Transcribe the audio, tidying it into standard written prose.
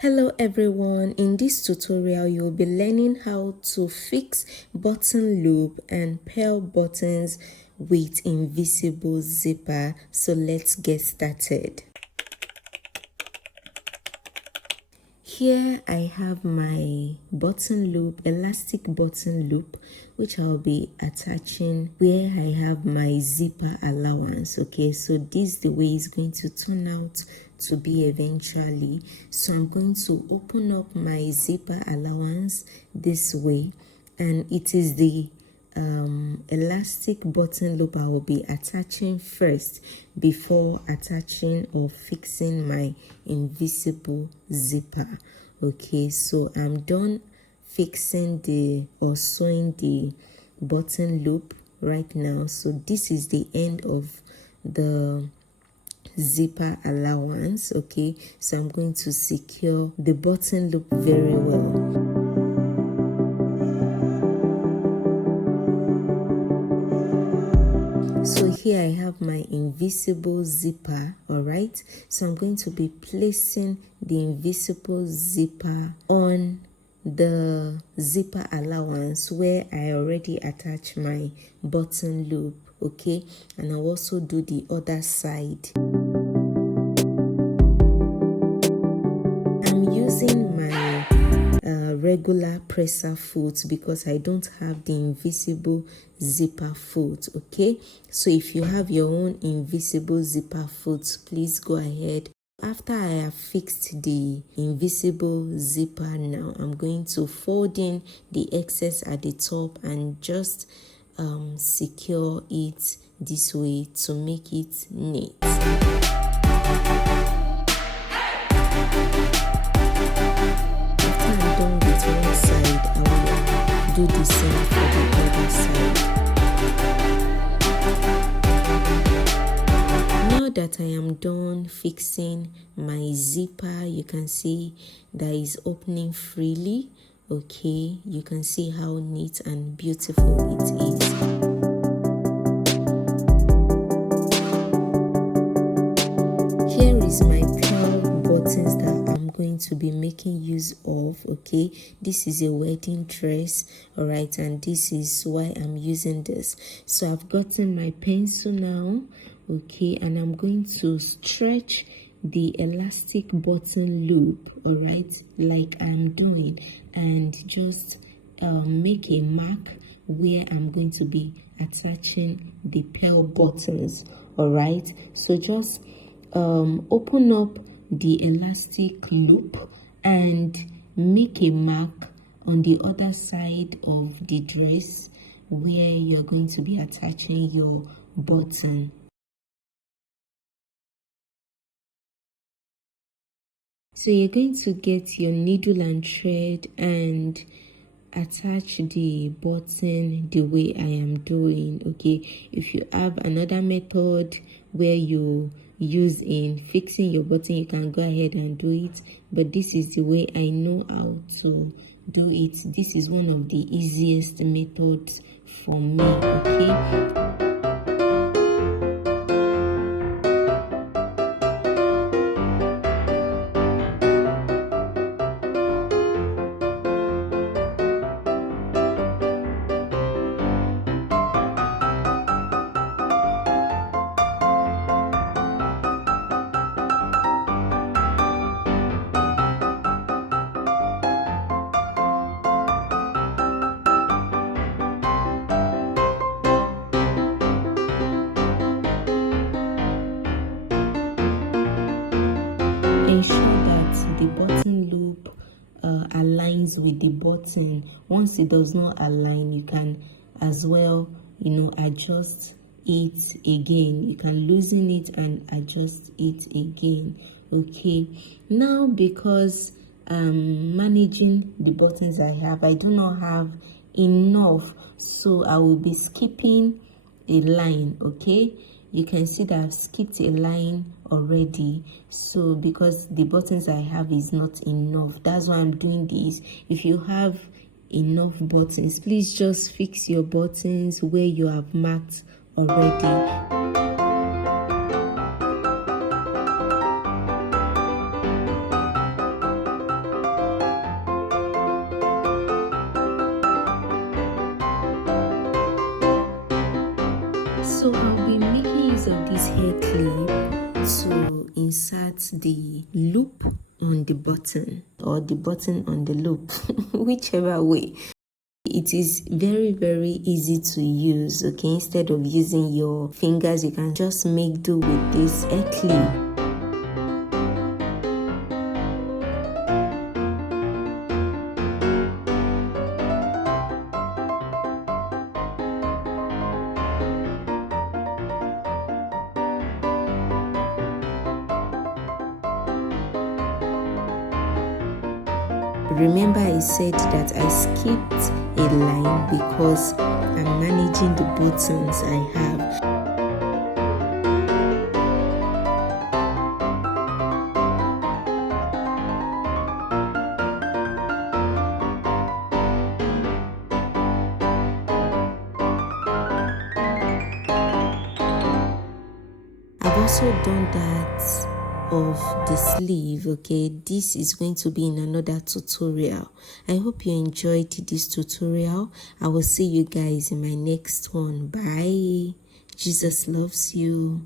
Hello everyone, in this tutorial you'll be learning how to fix button loop and pearl buttons with invisible zipper. So let's get started. Here I have my button loop, elastic button loop, which I'll be attaching where I have my zipper allowance. Okay, so this is the way it's going to turn out to be eventually. So I'm going to open up my zipper allowance this way, and it is the elastic button loop I will be attaching first before attaching or fixing my invisible zipper. Okay, so I'm done fixing or sewing the button loop right now. So this is the end of the zipper allowance. Okay, so I'm going to secure the button loop very well. So here I have my invisible zipper. All right, so I'm going to be placing the invisible zipper on the zipper allowance where I already attached my button loop. Okay, and I'll also do the other side. I'm using my regular presser foot because I don't have the invisible zipper foot. Okay, so if you have your own invisible zipper foot, please go ahead. After I have fixed the invisible zipper, now I'm going to fold in the excess at the top and just secure it this way to make it neat. One side, I will do the same for the other side. Now that I am done fixing my zipper, you can see that is opening freely. Okay, you can see how neat and beautiful it is. Here is my pearl buttons that I'm going to be making use of. Okay, this is a wedding dress, all right, and this is why I'm using this. So I've gotten my pencil now, okay, and I'm going to stretch the elastic button loop, all right, like I'm doing, and just make a mark where I'm going to be attaching the pearl buttons. All right, so just open up the elastic loop and make a mark on the other side of the dress where you're going to be attaching your button. So you're going to get your needle and thread and attach the button the way I am doing. Okay, if you have another method where you use in fixing your button, you can go ahead and do it, but this is the way I know how to do it. This is one of the easiest methods for me. Okay, ensure that the button loop aligns with the button. Once it does not align, you can as well, adjust it again. You can loosen it and adjust it again. Okay, now because managing the buttons I do not have enough, so I will be skipping a line. Okay, you can see that I've skipped a line already, so because the buttons I have is not enough, that's why I'm doing this. If you have enough buttons, please just fix your buttons where you have marked already. button or the button on the loop, whichever way. It is very, very easy to use, okay? Instead of using your fingers, you can just make do with this hair clip. Remember, I said that I skipped a line because I'm managing the buttons I have. I've also done that of the sleeve, okay? This is going to be in another tutorial. I hope you enjoyed this tutorial. I will see you guys in my next one. Bye. Jesus loves you.